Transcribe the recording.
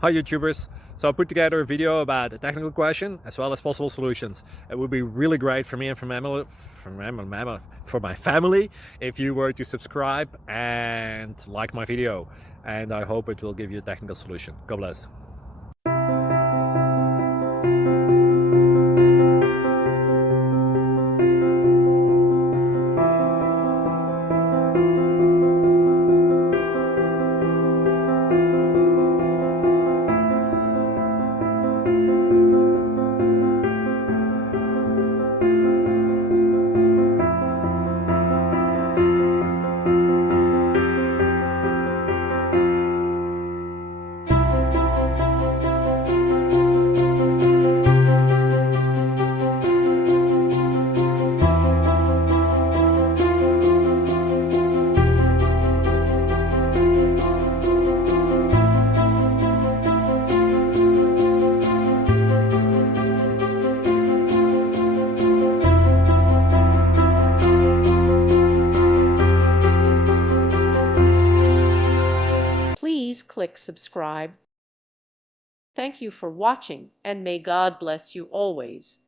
Hi YouTubers. So I put together a video about a technical question as well as possible solutions. It would be really great for me and for my family if you were to subscribe and like my video. And I hope it will give you a technical solution. God bless. Please click subscribe. Thank you for watching, and may God bless you always.